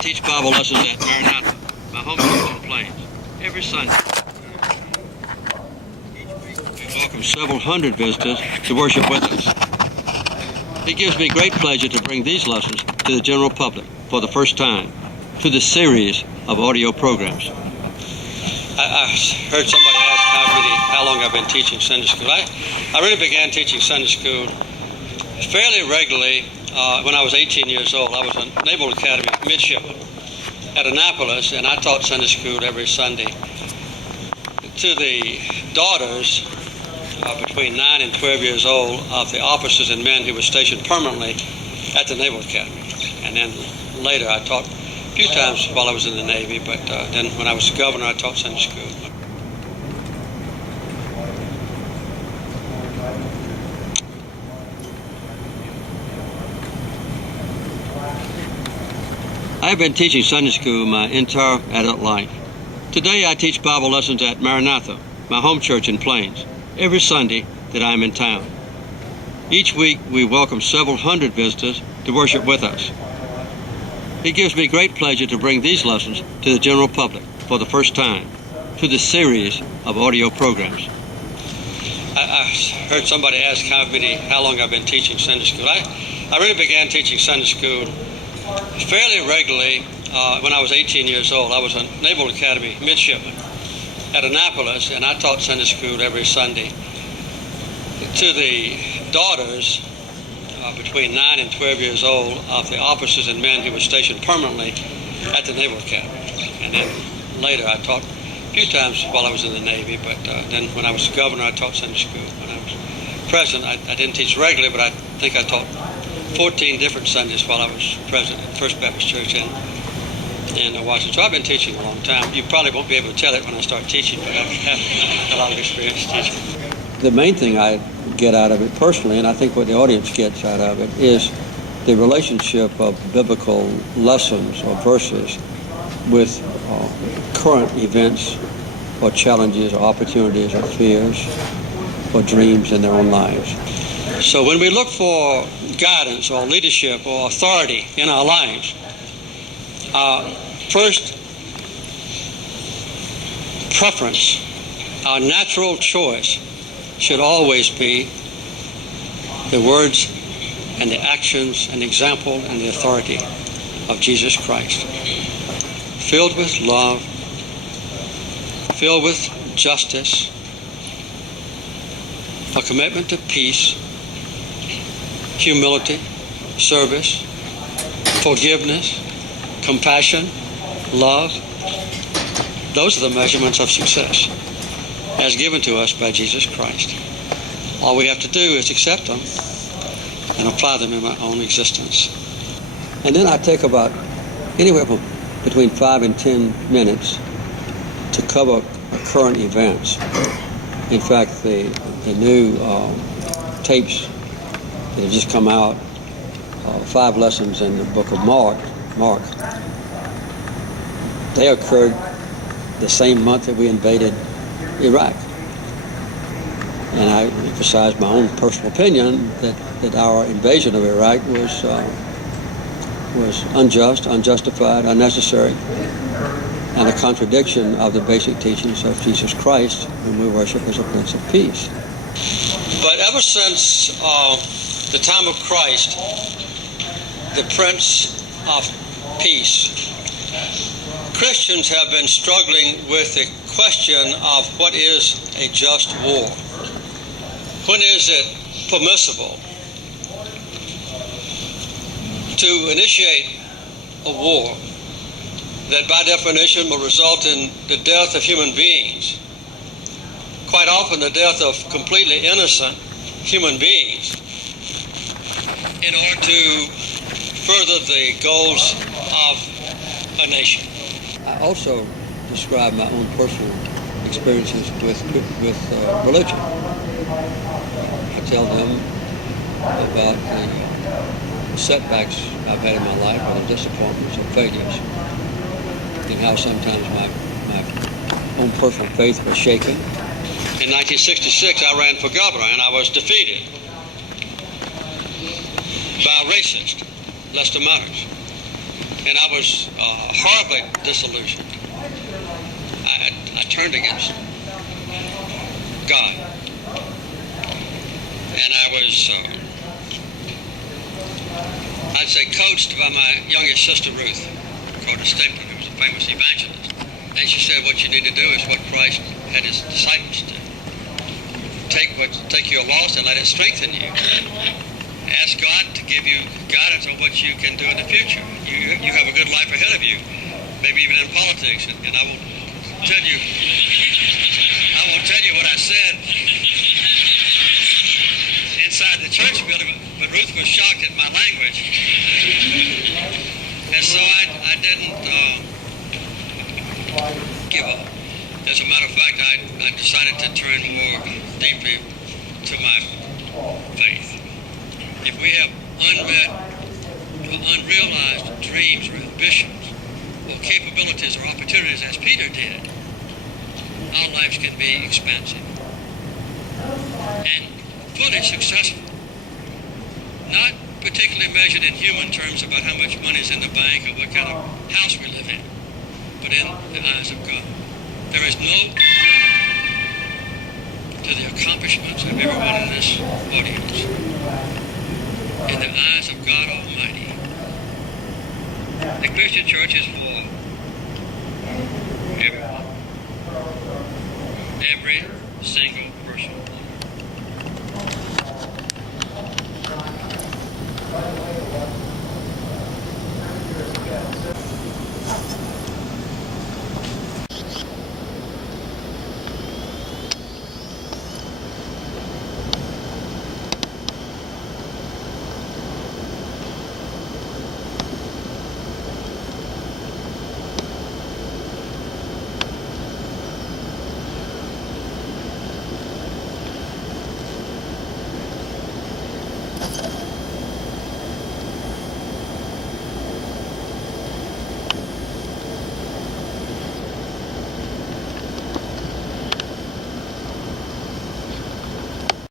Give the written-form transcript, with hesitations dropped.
teach Bible lessons at Miranda, my home church in Plains, every Sunday. We welcome several hundred visitors to worship with us. It gives me great pleasure to bring these lessons to the general public for the first time through this series of audio programs. I heard somebody ask how long I've been teaching Sunday school. I really began teaching Sunday school fairly regularly when I was 18 years old. I was a Naval Academy midshipman at Annapolis, and I taught Sunday school every Sunday to the daughters between 9 and 12 years old of the officers and men who were stationed permanently at the Naval Academy. And then later I taught a few times while I was in the Navy, but then when I was governor I taught Sunday school. I have been teaching Sunday school my entire adult life. Today I teach Bible lessons at Maranatha, my home church in Plains, every Sunday that I am in town. Each week we welcome several hundred visitors to worship with us. It gives me great pleasure to bring these lessons to the general public for the first time through this series of audio programs. I heard somebody ask how long I've been teaching Sunday school. I really began teaching Sunday school fairly regularly when I was 18 years old. I was a Naval Academy midshipman at Annapolis, and I taught Sunday school every Sunday to the daughters between 9 and 12 years old of the officers and men who were stationed permanently at the Naval Academy. And then later I taught a few times while I was in the Navy, but then when I was governor I taught Sunday school. When I was president I didn't teach regularly, but I think I taught 14 different Sundays while I was president at First Baptist Church in Washington. So I've been teaching a long time. You probably won't be able to tell it when I start teaching, but I've had a lot of experience teaching. The main thing I get out of it personally, and I think what the audience gets out of it, is the relationship of biblical lessons or verses with current events or challenges or opportunities or fears or dreams in their own lives. So when we look for guidance or leadership or authority in our lives, first preference, our natural choice should always be the words and the actions and example and the authority of Jesus Christ. Filled with love, filled with justice, a commitment to peace, humility, service, forgiveness, compassion, love. Those are the measurements of success as given to us by Jesus Christ. All we have to do is accept them and apply them in my own existence. And then I take about anywhere from between 5 and 10 minutes to cover current events. In fact, the new tapes that have just come out, 5 lessons in the book of Mark, they occurred the same month that we invaded Iraq. And I emphasized my own personal opinion that our invasion of Iraq was unjust, unjustified, unnecessary, and a contradiction of the basic teachings of Jesus Christ, whom we worship as a Prince of Peace. But ever since the time of Christ, the Prince of Peace, Christians have been struggling with the question of what is a just war. When is it permissible to initiate a war that by definition will result in the death of human beings, quite often the death of completely innocent human beings, in order to further the goals of a nation? I also describe my own personal experiences with religion. I tell them about the setbacks I've had in my life, or the disappointments or failures, and how sometimes my own personal faith was shaken. In 1966, I ran for governor, and I was defeated by a racist, Lester Myers. And I was horribly disillusioned. I turned against God. And I was, I'd say, coached by my youngest sister, Ruth, who was a famous evangelist. And she said, what you need to do is what Christ had his disciples do. Take your loss and let it strengthen you. Ask God to give you guidance on what you can do in the future. You have a good life ahead of you, maybe even in politics. And I won't tell you what I said inside the church building, but Ruth was shocked at my language. And so I didn't give up. As a matter of fact, I decided to turn more deeply to my faith. If we have unmet or unrealized dreams or ambitions or capabilities or opportunities, as Peter did, our lives can be expansive and fully successful. Not particularly measured in human terms about how much money is in the bank or what kind of house we live in, but in the eyes of God. There is no limit to the accomplishments of everyone in this audience. In the eyes of God Almighty, the Christian church is for every single